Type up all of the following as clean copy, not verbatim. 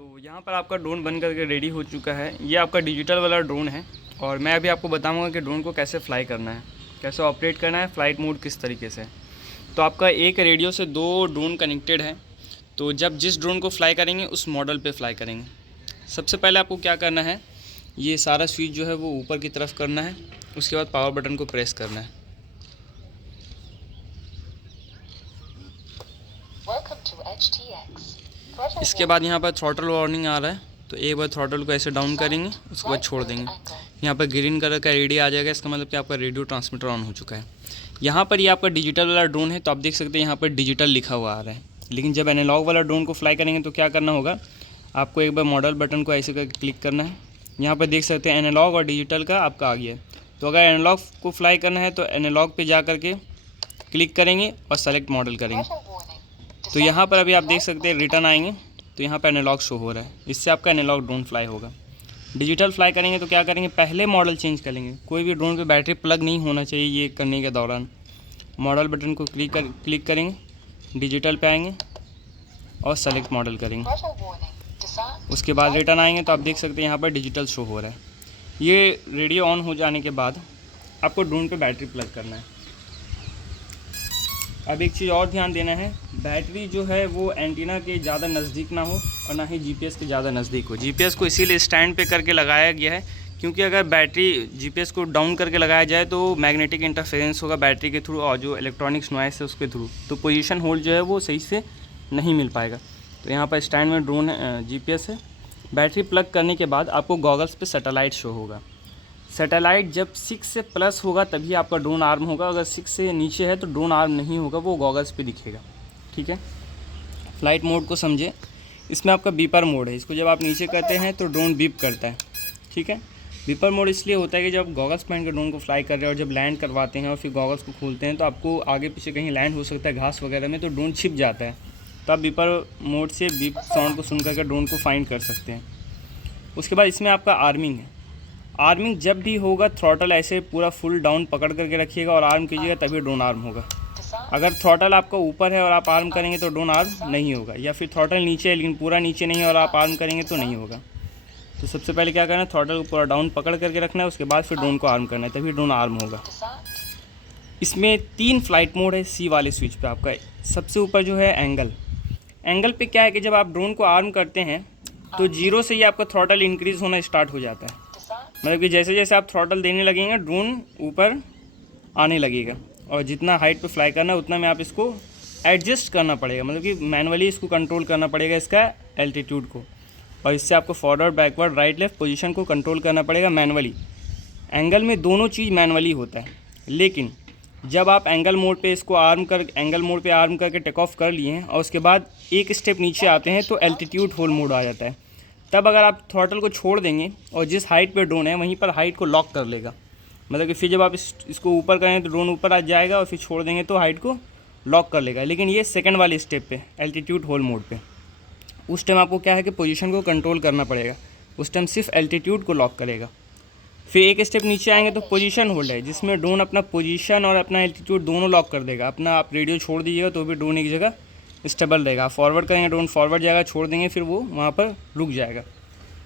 तो यहाँ पर आपका ड्रोन बन करके रेडी हो चुका है। ये आपका डिजिटल वाला ड्रोन है और मैं अभी आपको बताऊँगा कि ड्रोन को कैसे फ्लाई करना है, कैसे ऑपरेट करना है, फ़्लाइट मोड किस तरीके से। तो आपका एक रेडियो से 2 ड्रोन कनेक्टेड है। तो जब जिस ड्रोन को फ्लाई करेंगे उस मॉडल पे फ्लाई करेंगे। सबसे पहले आपको क्या करना है, ये सारा स्विच जो है वो ऊपर की तरफ करना है। उसके बाद पावर बटन को प्रेस करना है। इसके बाद यहाँ पर थ्रॉटल वार्निंग आ रहा है, तो एक बार थ्रॉटल को ऐसे डाउन करेंगे, उसके बाद छोड़ देंगे। यहाँ पर ग्रीन कलर का रेडियो आ जाएगा, इसका मतलब कि आपका रेडियो ट्रांसमीटर ऑन हो चुका है। यहाँ पर ये आपका डिजिटल वाला ड्रोन है, तो आप देख सकते हैं यहाँ पर डिजिटल लिखा हुआ आ रहा है। लेकिन जब एनालॉग वाला ड्रोन को फ्लाई करेंगे तो क्या करना होगा, आपको एक बार मॉडल बटन को ऐसे करके क्लिक करना है। यहाँ पर देख सकते हैं एनालॉग और डिजिटल का आपका आ गया है। तो अगर एनालॉग को फ्लाई करना है तो एनालॉग पे जा करके क्लिक करेंगे और सेलेक्ट मॉडल करेंगे। तो यहाँ पर अभी आप देख सकते हैं रिटर्न आएंगे, तो यहाँ पर एनालॉग शो हो रहा है। इससे आपका एनालॉग ड्रोन फ्लाई होगा। डिजिटल फ्लाई करेंगे तो क्या करेंगे, पहले मॉडल चेंज करेंगे। कोई भी ड्रोन पे बैटरी प्लग नहीं होना चाहिए ये करने के दौरान। मॉडल बटन को क्लिक करेंगे, डिजिटल पे आएंगे और सेलेक्ट मॉडल करेंगे। उसके बाद रिटर्न आएंगे, तो आप देख सकते हैं यहाँ पर डिजिटल शो हो रहा है। ये रेडियो ऑन हो जाने के बाद आपको ड्रोन पे बैटरी प्लग करना है। अब एक चीज़ और ध्यान देना है, बैटरी जो है वो एंटीना के ज़्यादा नज़दीक ना हो और ना ही जीपीएस के ज़्यादा नज़दीक हो। जीपीएस को इसीलिए स्टैंड पे करके लगाया गया है, क्योंकि अगर बैटरी जीपीएस को डाउन करके लगाया जाए तो मैग्नेटिक इंटरफेरेंस होगा बैटरी के थ्रू और जो इलेक्ट्रॉनिक्स नॉइस है उसके थ्रू, तो पोजीशन होल्ड जो है वो सही से नहीं मिल पाएगा। तो यहाँ पर स्टैंड में ड्रोन है, जीपीएस है। बैटरी प्लग करने के बाद आपको गॉगल्स पे सैटेलाइट शो होगा। सैटेलाइट जब 6 से प्लस होगा तभी आपका ड्रोन आर्म होगा। अगर 6 से नीचे है तो ड्रोन आर्म नहीं होगा, वो गॉगल्स पे दिखेगा। ठीक है, फ्लाइट मोड को समझे। इसमें आपका बीपर मोड है, इसको जब आप नीचे करते हैं तो ड्रोन बीप करता है। ठीक है, बीपर मोड इसलिए होता है कि जब गॉगल्स पहन के ड्रोन को फ्लाई कर रहे हैं और जब लैंड करवाते हैं और फिर गॉगल्स को खोलते हैं तो आपको आगे पीछे कहीं लैंड हो सकता है घास वगैरह में, तो ड्रोन छिप जाता है। तो आप बीपर मोड से बीप साउंड को सुन करके ड्रोन को फाइंड कर सकते हैं। उसके बाद इसमें आपका आर्मिंग है। आर्मिंग जब भी होगा थ्रॉटल ऐसे पूरा फुल डाउन पकड़ करके रखिएगा और आर्म कीजिएगा, तभी ड्रोन आर्म होगा। अगर थ्रॉटल आपका ऊपर है और आप आर्म करेंगे तो ड्रोन आर्म नहीं होगा, या फिर थ्रॉटल नीचे है लेकिन पूरा नीचे नहीं है और आप आर्म करेंगे तो नहीं होगा। तो सबसे पहले क्या करना है, थ्रॉटल को पूरा डाउन पकड़ करके रखना है, उसके बाद फिर ड्रोन को आर्म करना है, तभी ड्रोन आर्म होगा। इसमें 3 फ्लाइट मोड है सी वाले स्विच पे आपका। सबसे ऊपर जो है एंगल पे क्या है कि जब आप ड्रोन को आर्म करते हैं तो 0 से ही आपका थ्रॉटल इंक्रीज़ होना स्टार्ट हो जाता है। मतलब कि जैसे जैसे आप थ्रॉटल देने लगेंगे ड्रोन ऊपर आने लगेगा, और जितना हाइट पे फ्लाई करना है उतना में आप इसको एडजस्ट करना पड़ेगा, मतलब कि मैनुअली इसको कंट्रोल करना पड़ेगा इसका एल्टीट्यूड को। और इससे आपको forward backward right left position को कंट्रोल करना पड़ेगा मैनुअली। एंगल में दोनों चीज़ मैनुअली होता है, लेकिन जब आप एंगल मोड पे इसको एंगल मोड पे आर्म करके टेक ऑफ कर लिए हैं और उसके बाद एक स्टेप नीचे आते हैं तो एल्टीट्यूड होल्ड मोड आ जाता है। तब अगर आप थ्रॉटल को छोड़ देंगे और जिस हाइट पे ड्रोन है वहीं पर हाइट को लॉक कर लेगा, मतलब कि फिर जब आप इसको ऊपर करें तो ड्रोन ऊपर आ जाएगा और फिर छोड़ देंगे तो हाइट को लॉक कर लेगा। लेकिन ये सेकंड वाले स्टेप पे एल्टीट्यूड होल्ड मोड पे, उस टाइम आपको क्या है कि पोजीशन को कंट्रोल करना पड़ेगा। उस टाइम सिर्फ एल्टीट्यूड को लॉक करेगा। फिर एक स्टेप नीचे आएंगे तो पोजीशन होल्ड है, जिसमें ड्रोन अपना पोजीशन और अपना एल्टीट्यूड दोनों लॉक कर देगा। अपना आप रेडियो छोड़ दीजिएगा तो भी ड्रोन एक जगह स्टेबल रहेगा। आप फॉरवर्ड करेंगे ड्रोन फॉरवर्ड जाएगा, छोड़ देंगे फिर वो वहाँ पर रुक जाएगा।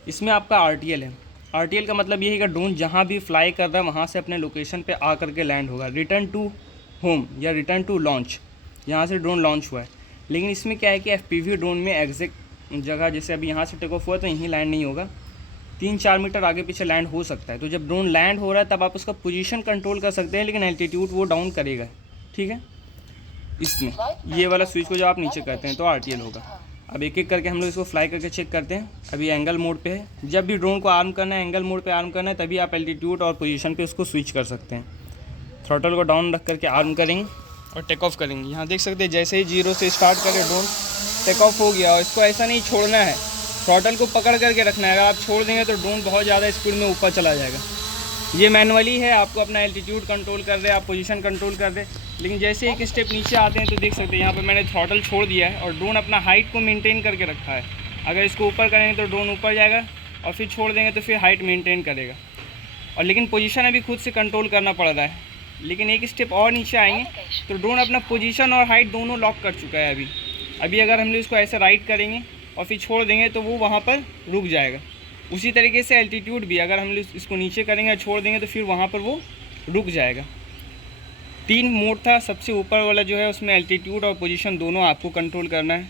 इसमें आपका RTL है। RTL का मतलब ये है कि ड्रोन जहाँ भी फ्लाई कर रहा है वहाँ से अपने लोकेशन पे आ करके लैंड होगा। रिटर्न टू होम या रिटर्न टू लॉन्च, यहाँ से ड्रोन लॉन्च हुआ है। लेकिन इसमें क्या है कि FPV ड्रोन में एग्जैक्ट जगह, जैसे अभी यहाँ से टेक ऑफ हुआ तो यहीं लैंड नहीं होगा, 3-4 मीटर आगे पीछे लैंड हो सकता है। तो जब ड्रोन लैंड हो रहा है तब आप उसका पोजीशन कंट्रोल कर सकते हैं, लेकिन एल्टीट्यूड वो डाउन करेगा। ठीक है, इसमें ये वाला स्विच को जब आप नीचे करते हैं तो RTL होगा। अब एक एक करके हम लोग इसको फ्लाई करके चेक करते हैं। अभी एंगल मोड पे है। जब भी ड्रोन को आर्म करना है, एंगल मोड पे आर्म करना है, तभी आप एल्टीट्यूड और पोजीशन पे उसको स्विच कर सकते हैं। थ्रॉटल को डाउन रख करके आर्म करेंगे और टेक ऑफ करेंगे। यहाँ देख सकते हैं जैसे ही 0 से स्टार्ट करें ड्रोन टेक ऑफ हो गया। और इसको ऐसा नहीं छोड़ना है, थ्रॉटल को पकड़ करके रखना है। अगर आप छोड़ देंगे तो ड्रोन बहुत ज़्यादा स्पीड में ऊपर चला जाएगा। ये मैनुअली है, आपको अपना एल्टीट्यूड कंट्रोल कर रहे हैं, आप पोजीशन कंट्रोल कर रहे हैं। लेकिन जैसे एक स्टेप नीचे आते हैं तो देख सकते हैं यहाँ पे मैंने थ्रॉटल छोड़ दिया है और ड्रोन अपना हाइट को मेंटेन करके रखा है। अगर इसको ऊपर करेंगे तो ड्रोन ऊपर जाएगा और फिर छोड़ देंगे तो फिर हाइट मेंटेन करेगा। और लेकिन पोजीशन अभी खुद से कंट्रोल करना पड़ रहा है। लेकिन एक स्टेप और नीचे आएंगे तो ड्रोन अपना पोजीशन और हाइट दोनों लॉक कर चुका है। अभी अगर हम लोग इसको ऐसे राइट करेंगे और फिर छोड़ देंगे तो वो वहाँ पर रुक जाएगा। उसी तरीके से एल्टीट्यूड भी, अगर हम इसको नीचे करेंगे और छोड़ देंगे तो फिर वहाँ पर वो रुक जाएगा। 3 मोड था, सबसे ऊपर वाला जो है उसमें एल्टीट्यूड और पोजीशन दोनों आपको कंट्रोल करना है।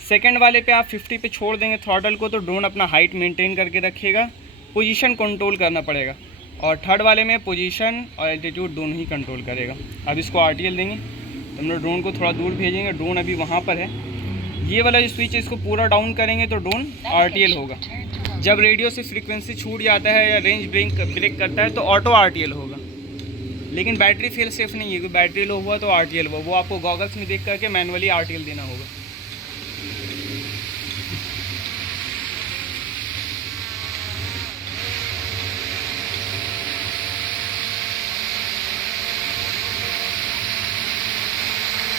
सेकंड वाले पे आप 50 पे छोड़ देंगे थ्रॉटल को तो ड्रोन अपना हाइट मेंटेन करके रखेगा, पोजीशन कंट्रोल करना पड़ेगा। और थर्ड वाले में पोजीशन और एल्टीट्यूड दोनों ही कंट्रोल करेगा। अब इसको RTL देंगे तो हम लोग ड्रोन को थोड़ा दूर भेजेंगे, ड्रोन अभी वहाँ पर है। ये वाला जो स्विच है इसको पूरा डाउन करेंगे तो ड्रोन RTL होगा। जब रेडियो से फ्रीक्वेंसी छूट जाता है या रेंज ब्रेक करता है तो ऑटो RTL होगा। लेकिन बैटरी फेल सेफ नहीं है, क्योंकि बैटरी लो हुआ तो RTL हुआ, वो आपको गॉगल्स में देख करके मैनुअली RTL देना होगा।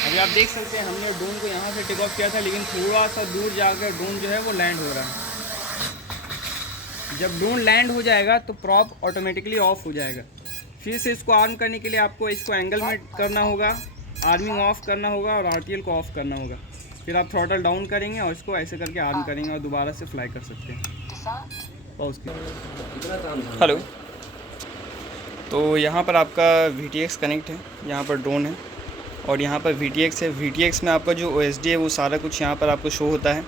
अभी आप देख सकते हैं हमने ड्रोन को यहाँ से टेक ऑफ किया था, लेकिन थोड़ा सा दूर जाकर ड्रोन जो है वो लैंड हो रहा है। जब ड्रोन लैंड हो जाएगा तो प्रॉप ऑटोमेटिकली ऑफ हो जाएगा। फिर से इसको आर्म करने के लिए आपको इसको एंगल में करना होगा, आर्मिंग ऑफ करना होगा और RTL को ऑफ करना होगा। फिर आप थ्रॉटल डाउन करेंगे और इसको ऐसे करके आर्म करेंगे और दोबारा से फ्लाई कर सकते हैं। पॉज कीजिए। हेलो, तो यहाँ पर आपका VTX कनेक्ट है, यहाँ पर ड्रोन है और यहाँ पर VTX है। VTX में आपका जो OSD है वो सारा कुछ यहाँ पर आपको शो होता है।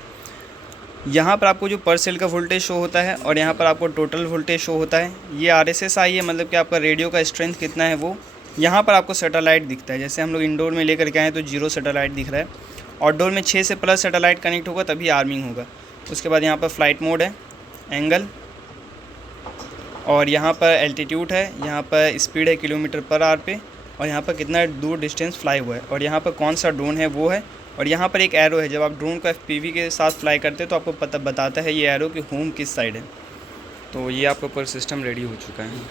यहाँ पर आपको जो पर सेल का वोल्टेज शो होता है और यहाँ पर आपको टोटल वोल्टेज शो होता है। ये RSSI है, मतलब कि आपका रेडियो का स्ट्रेंथ कितना है वो। यहाँ पर आपको सैटेलाइट दिखता है, जैसे हम लोग इंडोर में लेकर के आए तो 0 सैटेलाइट दिख रहा है। आउटडोर में 6 से प्लस सैटेलाइट कनेक्ट होगा तभी आर्मिंग होगा। उसके बाद यहाँ पर फ्लाइट मोड है, एंगल, और यहाँ पर एल्टीट्यूड है, यहाँ पर स्पीड है km/h पे, और यहाँ पर कितना दूर डिस्टेंस फ्लाई हुआ है, और यहाँ पर कौन सा ड्रोन है वो है। और यहाँ पर एक एरो है, जब आप ड्रोन को FPV के साथ फ्लाई करते हैं तो आपको पता बताता है ये एरो कि होम किस साइड है। तो ये आपका पूरा सिस्टम रेडी हो चुका है।